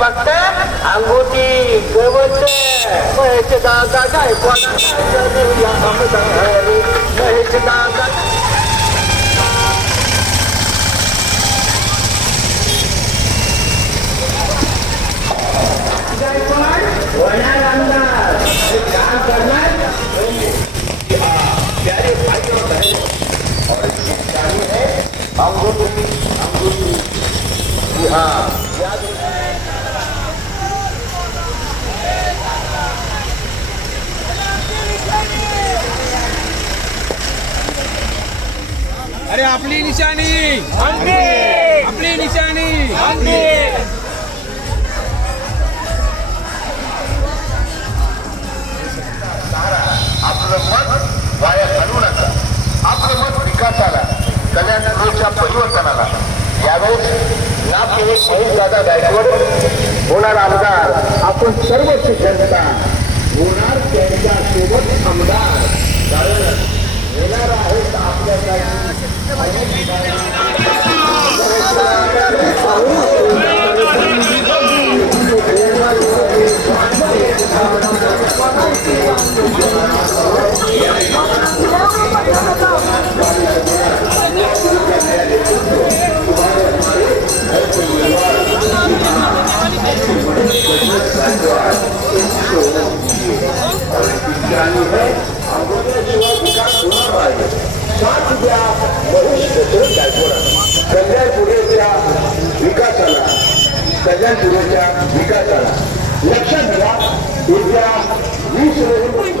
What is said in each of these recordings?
फक्त अंगोटी गवत दादा काय कोणा अवधूती अमृती बिहार या अरे आपली निशाणी. आपली निशाणी. कल्याण जिल्ह्याच्या विकासाला लक्षात घ्या येत्या वीस रोजी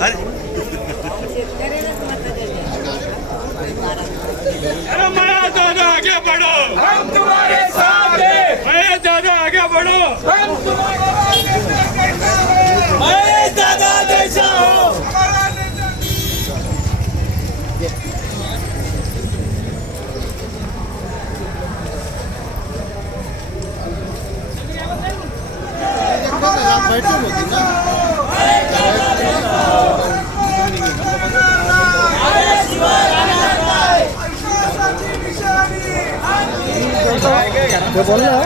अरे. फायटिंग होती ना ते बोललं?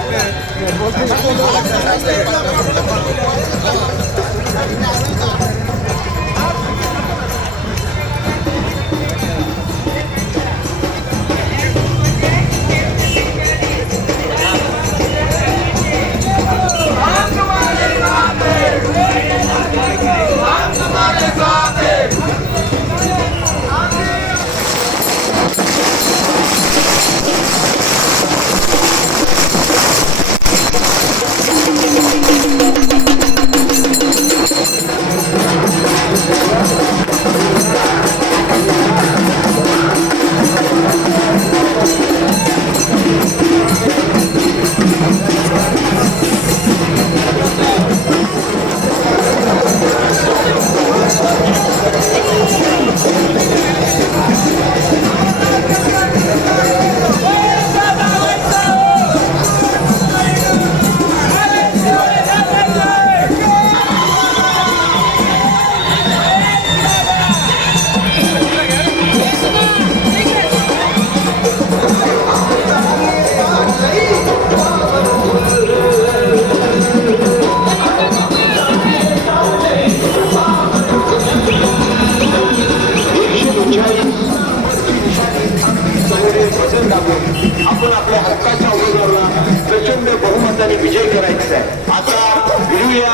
करायचं आहे. आता भिडूया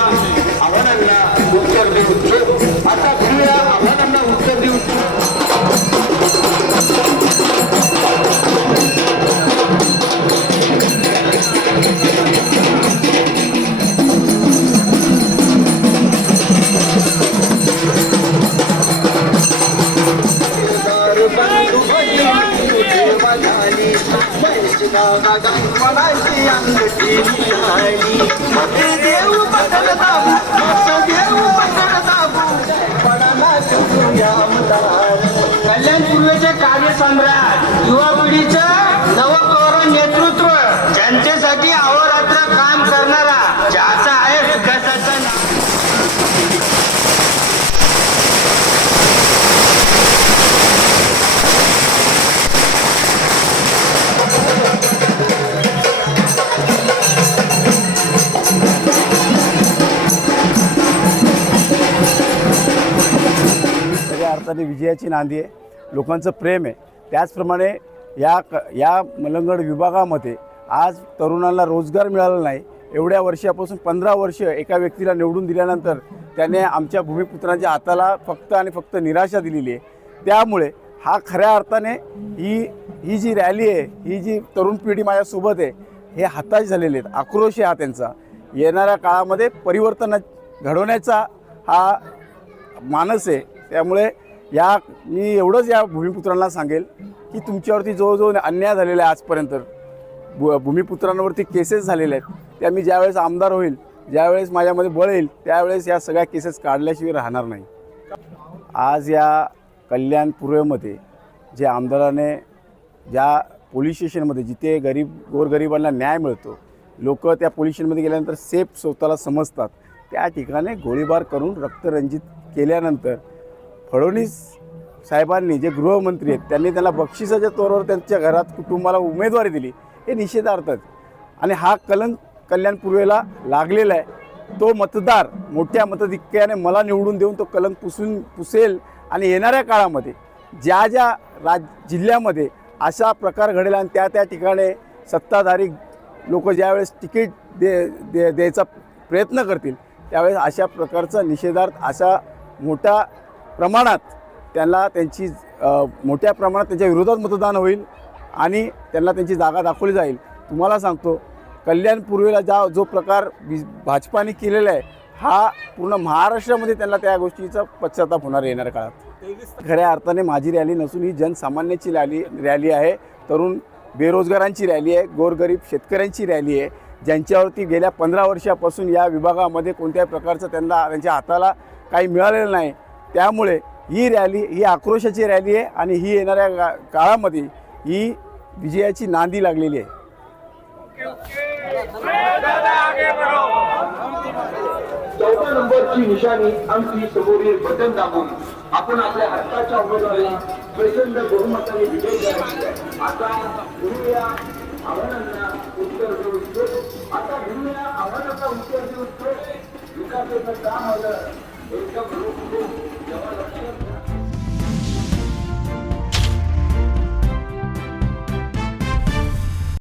आव्हानांना उत्तर देऊ आता भिडूया आव्हानांना उत्तर देऊ कल्याण पूर्वेचे कार्यसम्राट युवा पिढीचं नवकौर नेतृत्व जनतेसाठी अहोरात्र काम करणारा ज्याचा आहे विकासाचा खऱ्या विजयाची नांदी आहे. लोकांचं प्रेम आहे. त्याचप्रमाणे या क या मलंगड विभागामध्ये आज तरुणांना रोजगार मिळाला नाही. एवढ्या वर्षापासून पंधरा वर्ष एका व्यक्तीला निवडून दिल्यानंतर त्याने आमच्या भूमिपुत्रांच्या हाताला फक्त आणि फक्त निराशा दिलेली आहे. त्यामुळे हा खऱ्या अर्थाने ही ही जी रॅली आहे ही जी तरुण पिढी माझ्यासोबत आहे हे हताश झालेले आहेत. आक्रोश आहे हा त्यांचा. येणाऱ्या काळामध्ये परिवर्तन घडवण्याचा हा मानस आहे. त्यामुळे या मी एवढंच या भूमिपुत्रांना सांगेल की तुमच्यावरती जो जो अन्याय झालेला आहे आजपर्यंत भू भूमिपुत्रांवरती केसेस झालेल्या आहेत त्या मी ज्यावेळेस आमदार होईल ज्यावेळेस माझ्यामध्ये बळ येईल त्यावेळेस या सगळ्या केसेस काढल्याशिवाय राहणार नाही. आज या कल्याण पूर्वेमध्ये जे आमदाराने ज्या पोलीस स्टेशनमध्ये जिथे गरीब गोरगरिबांना न्याय मिळतो लोक त्या पोलीस स्टेशनमध्ये गेल्यानंतर सेफ स्वतःला समजतात त्या ठिकाणी गोळीबार करून रक्तरंजित केल्यानंतर फडणवीस साहेबांनी जे गृहमंत्री आहेत त्यांनी त्याला बक्षिसाच्या तोरावर त्यांच्या घरात कुटुंबाला उमेदवारी दिली. हे निषेधार्थ आणि हा कलंक कल्याण पूर्वेला लागलेला आहे. तो मतदार मोठ्या मतधिक्याने मला निवडून देऊन तो कलंक पुसून पुसेल आणि येणाऱ्या काळामध्ये ज्या ज्या राज जिल्ह्यामध्ये अशा प्रकार घडेल आणि त्या त्या ठिकाणी सत्ताधारी लोक ज्यावेळेस तिकीट दे दे द्यायचा प्रयत्न करतील त्यावेळेस अशा प्रकारचा निषेधार्थ अशा मोठा प्रमाणात त्यांना त्यांची मोठ्या प्रमाणात त्यांच्या विरोधात मतदान होईल आणि त्यांना त्यांची जागा दाखवली जाईल. तुम्हाला सांगतो कल्याण पूर्वेला जा जो प्रकार बी भाजपाने केलेला आहे हा पूर्ण महाराष्ट्रामध्ये त्यांना त्या गोष्टीचा पश्चाताप होणार येणार येणाऱ्या काळात. खऱ्या अर्थाने माझी रॅली नसून ही जनसामान्याची रॅली रॅली आहे. तरुण बेरोजगारांची रॅली आहे गोरगरीब शेतकऱ्यांची रॅली आहे. ज्यांच्यावरती गेल्या पंधरा वर्षापासून या विभागामध्ये कोणत्याही प्रकारचं त्यांना त्यांच्या हाताला काही मिळालेलं नाही. त्यामुळे ही रॅली ही आक्रोशाची रॅली आहे आणि ही येणाऱ्या गा- काळामध्ये ही विजयाची नांदी लागलेली आहे. चौथ्या नंबरची निशाणी आमची समोरील बटन दाबून आपण आपल्या हक्काच्या उमेदवाराला प्रचंड बहुमताने विजय करायचा आता भिडूया आव्हानांना उत्तर देऊ आता भिडूया आव्हानांना उत्तर देऊ विकासाचं काम आलं एकदम Yeah, I love you.